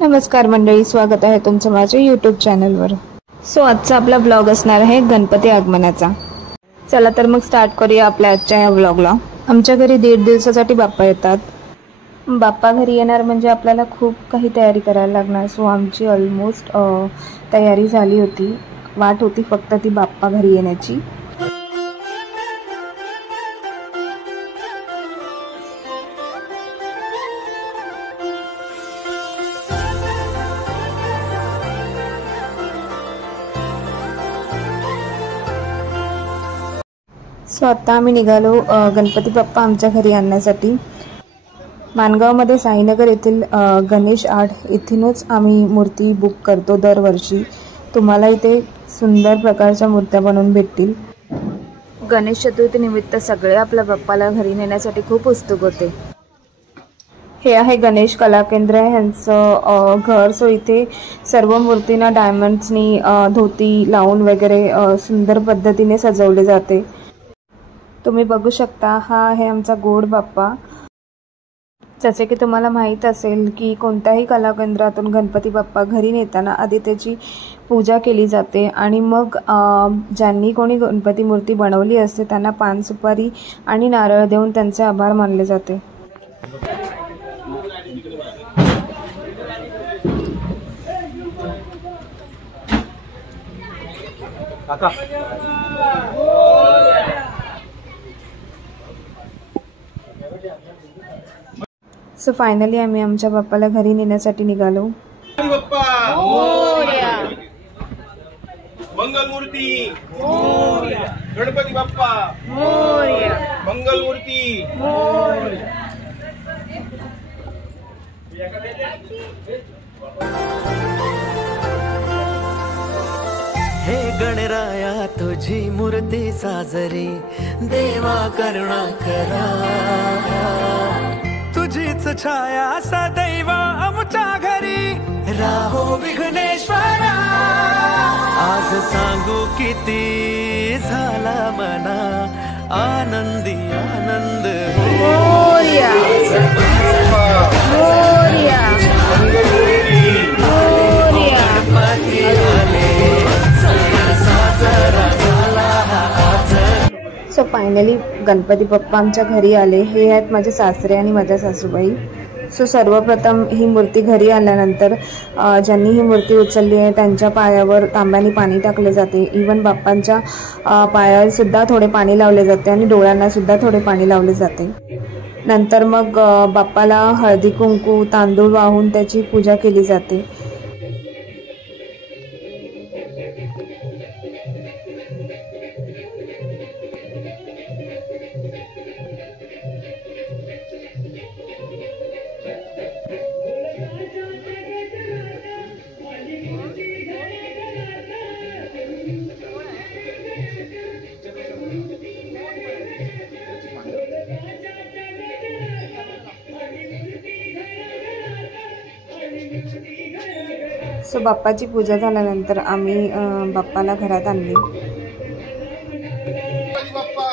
नमस्कार मंडळी, स्वागत आहे तुमचं माझ्या यूट्यूब चॅनलवर। सो आजचा आपला ब्लॉग असणार आहे गणपती आगमनाचा। चला तर मग स्टार्ट करूया आपल्या आजच्या या ब्लॉगला। आमच्या घरी 1.5 दिवसासाठी बाप्पा येतात। बाप्पा घरी येणार म्हणजे आपल्याला खूप काही तयारी करायला लागणार। सो आमची ऑलमोस्ट तयारी झाली होती, वाट होती फक्त ती बाप्पा घरी येण्याची। सो आता आम्ही निघालो गणपती बाप्पा आमच्या घरी आणण्यासाठी। मानगावमध्ये साईनगर येथील गणेश आर्ट इथूनच आम्ही मूर्ती बुक करतो दरवर्षी। तुम्हाला इथे सुंदर प्रकारच्या मूर्त्या बनवून भेटतील। गणेश चतुर्थी निमित्त सगळे आपल्या बाप्पाला घरी नेण्यासाठी खूप उत्सुक होते। हे आहे गणेश कला केंद्र यांचं घर। सो इथे सर्व मूर्तींना डायमंड्सनी धोती लावून वगैरे सुंदर पद्धतीने सजवले जाते। तुम्ही बघू शकता, हा आहे आमचा गोड बाप्पा। जसे की तुम्हाला माहीत असेल की कोणत्याही कला केंद्रातून गणपती बाप्पा घरी नेताना आधी त्याची पूजा केली जाते आणि मग ज्यांनी कोणी गणपती मूर्ती बनवली असते त्यांना पान सुपारी आणि नारळ देऊन त्यांचे आभार मानले जाते। सो फायनली आम्ही आमच्या बाप्पाला घरी नेण्यासाठी निघालो। बाप्पा मोरया, मंगलमूर्ती मोरया, गणपती बाप्पा मोरया, मंगलमूर्ती मोरया। हे गणराया तुझी मूर्ती साजरी, देवा करुणा करा। तुझीच छाया सदैव आमच्या घरी राहो विघ्नेश्वरा। आज सांगू किती झाला मना आनंदी आनंद मोरया मोरया मोरया। सो फायनली गणपती बाप्पा आमच्या घरी आले। हे आहेत माझे सासरे आणि माझ्या सासूबाई। सो सर्वप्रथम ही मूर्ती घरी आल्यानंतर ज्यांनी ही मूर्ती उचलली आहे त्यांच्या पायावर तांब्याने पाणी टाकले जाते। इवन बाप्पांच्या पायावर सुद्धा थोडे पाणी लावले जाते आणि डोळ्यांना सुद्धा थोडे पाणी लावले जाते। नंतर मग बाप्पाला हळदी कुंकू तांदूळ वाहून त्याची पूजा केली जाते। सो बाप्पाची पूजा झाल्यानंतर आम्ही बाप्पाला घरात आणले। गणपती बाप्पा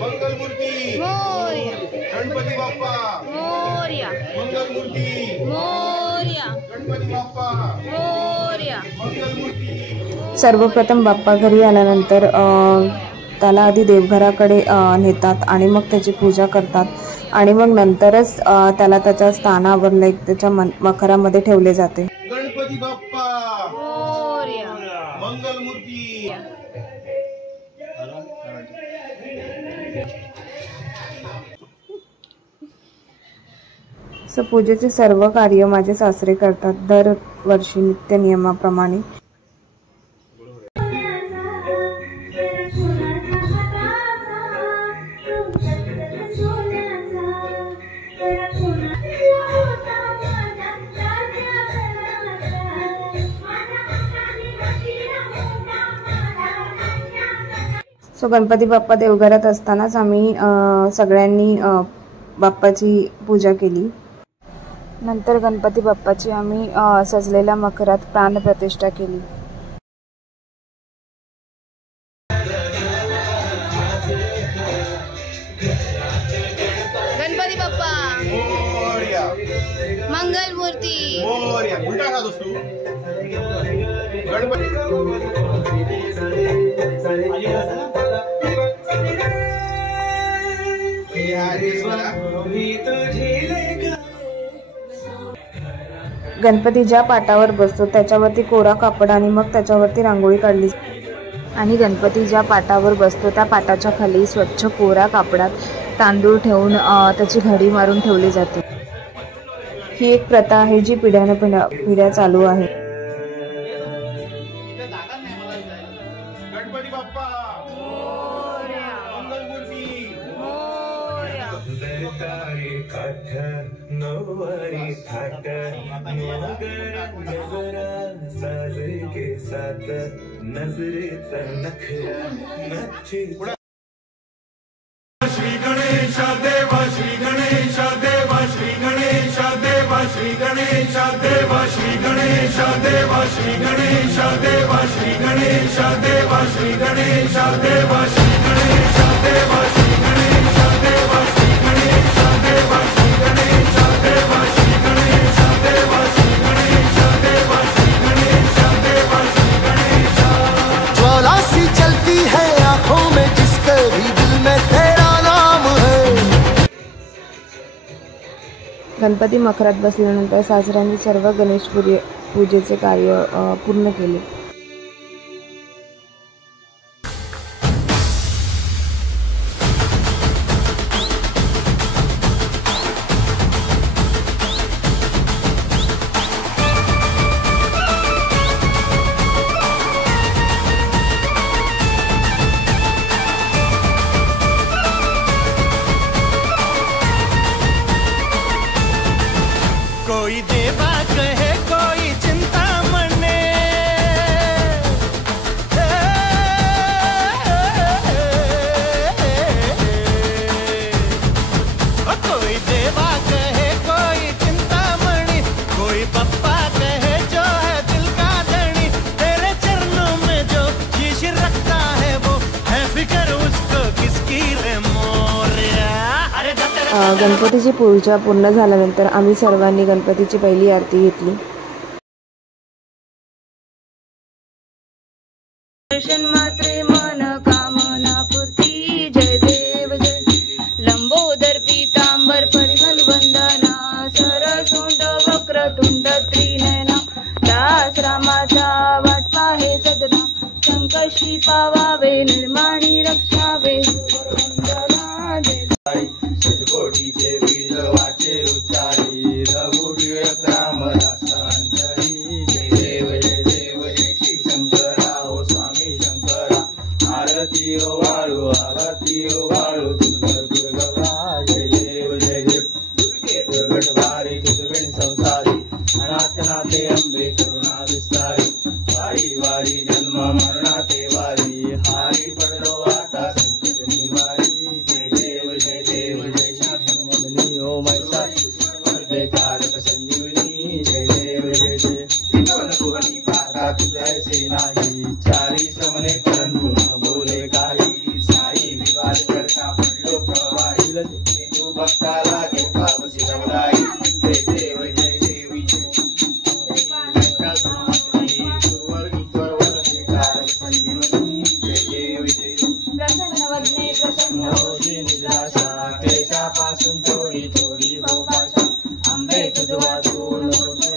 मंगलमूर्ती मोरया, गणपती बाप्पा मोरया, मंगलमूर्ती मोरया, गणपती बाप्पा मोरया, मंगलमूर्ती। सर्वप्रथम बाप्पा घरी आल्यानंतर त्याला आधी देवघराकडे नेतात आणि मग त्याची पूजा करतात आणि मग नंतरच त्याला त्याच्या स्थानावर लाईक त्याच्या मखरामध्ये ठेवले जाते। गणपती बाप्पा मोरया, मंगलमूर्ती। सो पूजेचे सर्व कार्य माझे सासरे करतात दरवर्षी नित्य नियमाप्रमाणे। सो गणपती बाप्पा देवघरात असतानाच आम्ही सगळ्यांनी बाप्पाची पूजा केली। नंतर गणपती बाप्पाची आम्ही सजलेल्या मकरात प्राणप्रतिष्ठा केली। गणपती बाप्पा मोरया, मंगल मंगलमूर्ती मोरया. उलटा का दोस्तू गणपती गणपती ज्या पाटावर बसतो त्याच्यावरती कोरा कापड आणि मग त्याच्यावरती रांगोळी काढली आणि गणपती ज्या पाटावर बसतो त्या पाटाच्या खाली स्वच्छ कोरा कापडात तांदूळ ठेवून त्याची घडी मारून ठेवली जाते. ही एक प्रथा आहे जी पिढ्या चालू आहे. गणपती बाप्पा मोरया. मंगलमूर्ती मोरया. नौवारी थाट साज के साथ नजरेचा नखरा नक्षी. श्री गणेश देवा श्री गणेश देवा श्री गणेश देवा श्री गणेश देवा श्री गणेश देवा श्री गणेश देवा श्री गणेश देवा श्री गणेश देवा श्री गणेश देवा श्री गणेश देवा श्री गणेश देवा श्री गणेश देवा श्री गणेश देवा श्री गणेश देवा श्री गणेश देवा श्री गणेश. ज्वाला सी चलती है आंखों में जिसके भी दिल में तेरा नाम है. गणपती मखरात बसल्यानंतर सासऱ्यांनी सर्व गणेश पूजेचे कार्य पूर्ण केले. कोई देवा कहे कोई चिंता मने, कोई देवा कहे कोई चिंता मणि, कोई पप्पा कहे जो है दिल का धनी. तेरे चरणों में जो शीश रखता है वो है फिक्र उसको किसकी रे मोरया. गणपतीची पूजा पूर्ण झाल्यानंतर आम्ही सर्वांनी गणपतीची पहिली आरती घेतली. दर्शन मात्रे मन कामना पूर्ती. जय देव जय लंबोदर पीतांबर परिमल वंदना. सरसुंड वक्रतुंड त्रिनयना. दास रामाचा वाट पाहे सदना. संकष्टी पावावे निर्माणी रक्षावे. कोटीचे बीज वाचे उच्चारी रघुवीर राम रासांतरी. जय देव जय श्री शंकरा ओ स्वामी शंकरा. आरती ओ वाळू दुर्गला. जय देव दुर्गे दुर्गट भारी दुर्गण संसारी. अनाथनाथे अंबे करुणा विस्तारी. वारी वारी जन्म मरणाते वारी. हारी पडलो आता संकट निवारी. जय देव जय शांतमदनी ओ मैसा तारक संजीवनी. जय देव जय गुहनी काका तुझे नाही. चारी समने परंतु न बोले काही. साई विवाद करता पडलो प्रवाही. तू भक्ताला घे पावसी रवलाई. जय देव तारक संजीवनी. जय देव प्रसन्न वदने प्रसन्न होती निराशा. देशापासून थोडी थोडी हो भाषा. आंबे तुझ वाचून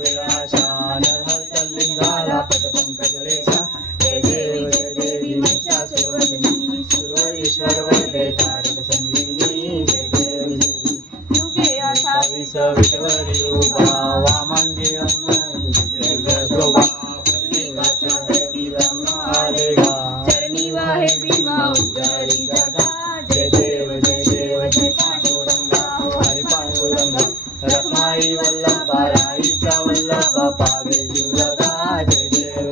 विनाशा. नरहर तल्लिंगाला पदपंकज लेसा. जय देव जय देवी महिषासुरवदनी. सुरवरीश्वर वरदे तारक संजीवनी. जय देव जय युगे असावी विश्वरी रूपा. वामांगी शोभा. चरणी वाहे भीमा उद्गारी जगा. जय देव जय पांडुरंगा. हरी पांडुरंगा. रखमाई वल्लभा राईचा वल्लभा. पावे जीवलगा. जय देव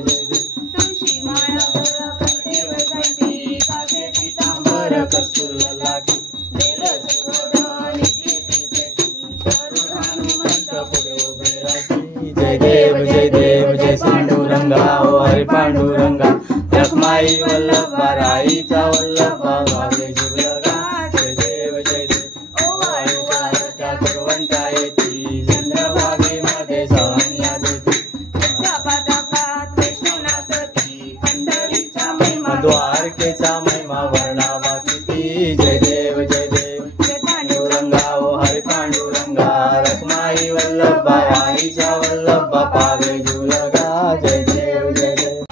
तुळशी माळा गळा करते वसायती. कासे पीतांबर कस्तूर लागी. देव सर्वदा नित्य करुण हनुमंत पुढे उभे राही. जय देव जय पांडुरंगा ओ हरी पांडुरंगा. रखमाई वल्लभा राईचा वल्लभा. पावे जीवलगा. जय देव ओ वाळू वाळूच्या गुरवंटा येती. चंद्रभागे वल्लभा आईचा वल्लभा पावे जुलगा जय देव जय देव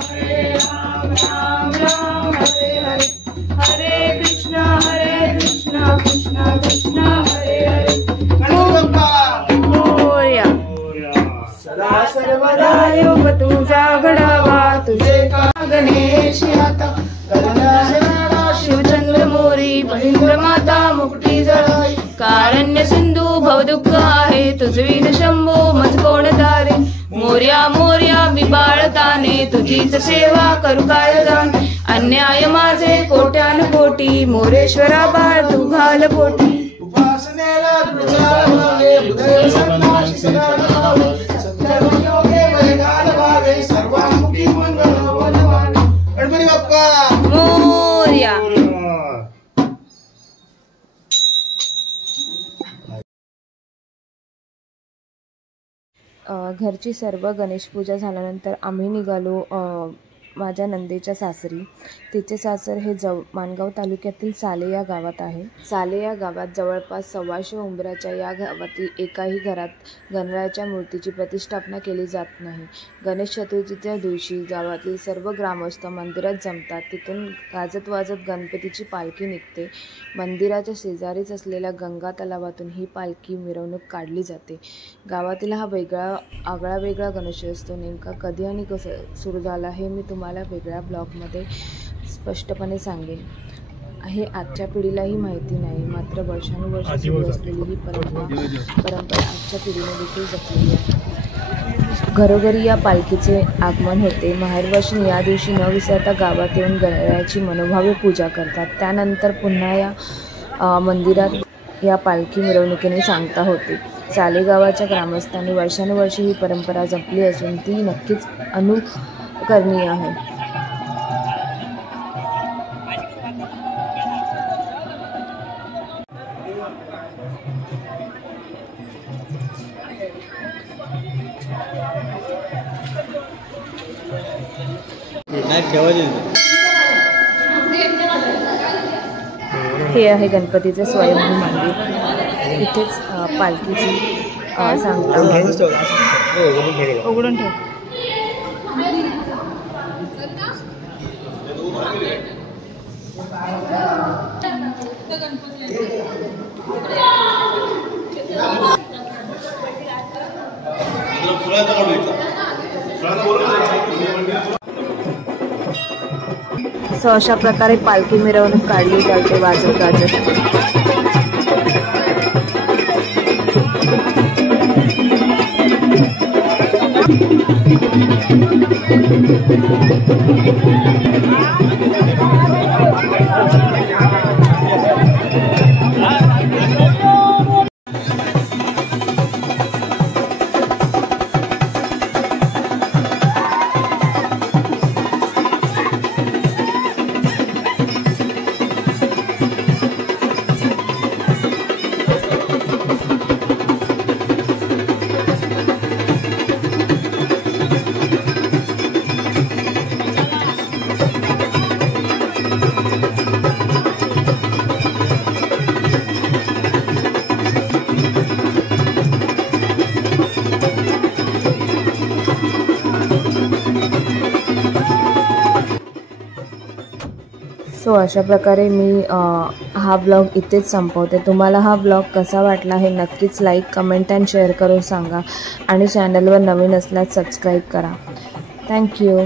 राम राम राम हरे हरे हरे कृष्णा कृष्णा कृष्णा हरे हरे मोरया सदा सर्वदा योग तुझा घडावा तुझे का गणेश आता शिवचंद्र मोरी फणींद्र माता मुक्ती जळाई कारण्य सिंधू भवदुःख आहे तुझवीन शंभो मज कोण तारे मोर्या मोर्या मी बाळताने तुझीच सेवा करू काय जाण अन्याय माझे कोट्यान कोटी मोरेश्वरा बाळ तू घाल पोटी उपासनेला प्रचार व्हावे हृदय संन्यास सदा रहावे सत्ययोगे वैगाल व्हावे सर्वामुखी मंगळ बोलवावे गणपती बाप्पा मोर्या घरची सर्व गणेश पूजा झाल्यानंतर आम्ही निघालो माझ्या नंदेच्या सासरी. तिचे सासर हे माणगाव तालुक्यातील साले या गावात आहे. साले या गावात जवळपास 125 उंबऱ्याच्या या गावातील एकाही घरात गणरायाच्या मूर्तीची प्रतिष्ठापना केली जात नाही. गणेश चतुर्थीच्या दिवशी गावातील सर्व ग्रामस्थ मंदिरात जमतात. तिथून गाजत वाजत गणपतीची पालखी निघते. मंदिराच्या शेजारीच असलेल्या गंगा तलावातून ही पालखी मिरवणूक काढली जाते. गावातील हा आगळा गणेशोत्सव नेमका कधी आणि कसं सुरू झाला हे मी तुम्हाला वेगळ्या ब्लॉगमध्ये स्पष्टपणे सांगेन. हे आजच्या पिढीलाही माहिती नाही, मात्र वर्षानुवर्षे सुरू असलेली ही परंपरा आजच्या पिढीने देखील जपलेली आहे. घरोघरी या पालखीचे आगमन होते. माहेरवाशीण या दिवशी न विसरता गावात येऊन गणरायाची मनोभावे पूजा करतात. त्यानंतर पुन्हा या मंदिरात या पालखी मिरवणुकीने सांगता होते. साले गावाच्या ग्रामस्थांनी वर्षानुवर्षे ही परंपरा जपली असून ती नक्कीच अनुकरणीय आहे. हे आहे गणपतीचे स्वयंभू मंदिर. इथेच पालखीची सांगता उघडून ठेव. सो अशा प्रकारे पालखी मिरवणूक काढली जाते वाजत गाजत. सो अशा प्रकारे मी हा ब्लॉग इथेच संपवते. तुम्हाला हा ब्लॉग कसा वाटला हे नक्कीच लाईक, कमेंट अँड शेअर करून सांगा आणि चॅनलवर नवीन असल्यास सबस्क्राईब करा. थँक्यू.